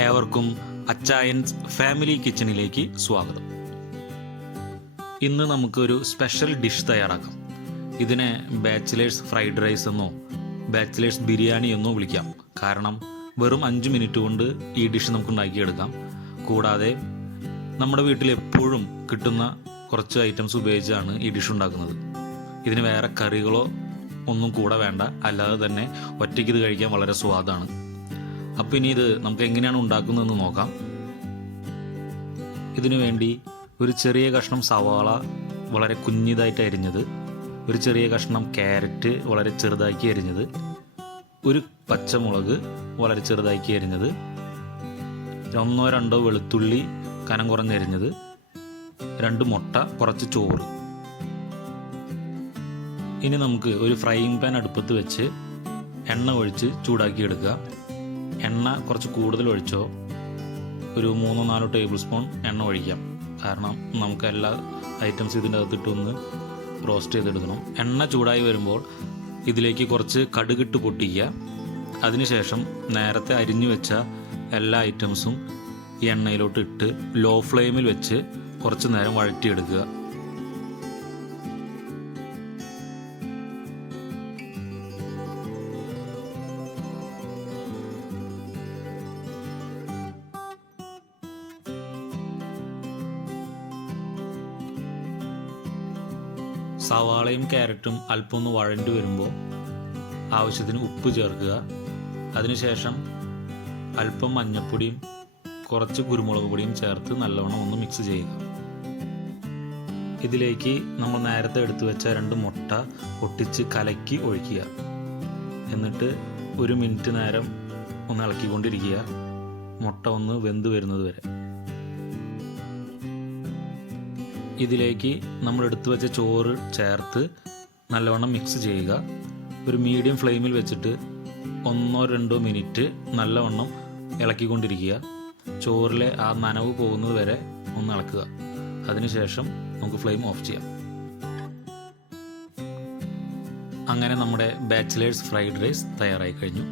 ഏവർക്കും അച്ചായൻസ് ഫാമിലി കിച്ചണിലേക്ക് സ്വാഗതം. ഇന്ന് നമുക്കൊരു സ്പെഷ്യൽ ഡിഷ് തയ്യാറാക്കാം. ഇതിനെ ബാച്ചിലേഴ്സ് ഫ്രൈഡ് റൈസ് എന്നോ ബാച്ചിലേഴ്സ് ബിരിയാണി എന്നോ വിളിക്കാം. കാരണം വെറും 5 മിനിറ്റ് കൊണ്ട് ഈ ഡിഷ് നമുക്ക് ഉണ്ടാക്കിയെടുക്കാം. കൂടാതെ നമ്മുടെ വീട്ടിൽ എപ്പോഴും കിട്ടുന്ന കുറച്ച് ഐറ്റംസ് ഉപയോഗിച്ചാണ് ഈ ഡിഷ് ഉണ്ടാക്കുന്നത്. ഇതിന് വേറെ കറികളോ ഒന്നും കൂടെ വേണ്ട, അല്ലാതെ തന്നെ ഒറ്റയ്ക്ക് ഇത് കഴിക്കാൻ വളരെ സ്വാദാണ്. അപ്പോൾ ഇനി ഇത് നമുക്ക് എങ്ങനെയാണ് ഉണ്ടാക്കുന്നതെന്ന് നോക്കാം. ഇതിനു വേണ്ടി ഒരു ചെറിയ കഷ്ണം സവാള വളരെ കുഞ്ഞിതായിട്ട് അരിഞ്ഞത്, ഒരു ചെറിയ കഷ്ണം ക്യാരറ്റ് വളരെ ചെറുതാക്കി അരിഞ്ഞത്, ഒരു പച്ചമുളക് വളരെ ചെറുതാക്കി അരിഞ്ഞത്, 1-2 വെളുത്തുള്ളി കനം കുറഞ്ഞരിഞ്ഞത്, 2 മുട്ട, കുറച്ച് ചോറ്. ഇനി നമുക്ക് ഒരു ഫ്രൈയിങ് പാൻ അടുപ്പത്ത് വെച്ച് എണ്ണ ഒഴിച്ച് ചൂടാക്കി എടുക്കുക. എണ്ണ കുറച്ച് കൂടുതൽ ഒഴിച്ചോ, ഒരു 3-4 ടേബിൾ സ്പൂൺ എണ്ണ ഒഴിക്കാം. കാരണം നമുക്ക് എല്ലാ ഐറ്റംസ് ഇതിൻ്റെ അകത്തിട്ടൊന്ന് റോസ്റ്റ് ചെയ്തെടുക്കണം. എണ്ണ ചൂടായി വരുമ്പോൾ ഇതിലേക്ക് കുറച്ച് കടുകിട്ട് പൊട്ടിക്കുക. അതിനുശേഷം നേരത്തെ അരിഞ്ഞു വെച്ച എല്ലാ ഐറ്റംസും ഈ എണ്ണയിലോട്ട് ഇട്ട് ലോ ഫ്ലെയിമിൽ വെച്ച് കുറച്ച് നേരം വഴറ്റിയെടുക്കുക. സവാളയും ക്യാരറ്റും അല്പം ഒന്ന് വഴണ്ടി വരുമ്പോൾ ആവശ്യത്തിന് ഉപ്പ് ചേർക്കുക. അതിനുശേഷം അല്പം മഞ്ഞൾപ്പൊടിയും കുറച്ച് കുരുമുളക് പൊടിയും ചേർത്ത് നല്ലവണ്ണം ഒന്ന് മിക്സ് ചെയ്യുക. ഇതിലേക്ക് നമ്മൾ നേരത്തെ എടുത്തു വെച്ച 2 മുട്ട പൊട്ടിച്ച് കലക്കി ഒഴിക്കുക. എന്നിട്ട് 1 മിനിറ്റ് നേരം ഒന്ന് ഇളക്കിക്കൊണ്ടിരിക്കുക, മുട്ട ഒന്ന് വെന്ത് വരുന്നത് വരെ. ഇതിലേക്ക് നമ്മൾ എടുത്തു വെച്ച ചോറ് ചേർത്ത് നല്ലവണ്ണം മിക്സ് ചെയ്യുക. ഒരു മീഡിയം ഫ്ലെയിമിൽ വെച്ചിട്ട് 1-2 മിനിറ്റ് നല്ലവണ്ണം ഇളക്കിക്കൊണ്ടിരിക്കുക. ചോറിലെ ആ നനവ് പോകുന്നത് വരെ ഒന്ന് ഇളക്കുക. അതിനുശേഷം നമുക്ക് ഫ്ലെയിം ഓഫ് ചെയ്യാം. അങ്ങനെ നമ്മുടെ ബാച്ചിലേഴ്സ് ഫ്രൈഡ് റൈസ് തയ്യാറായി കഴിഞ്ഞു.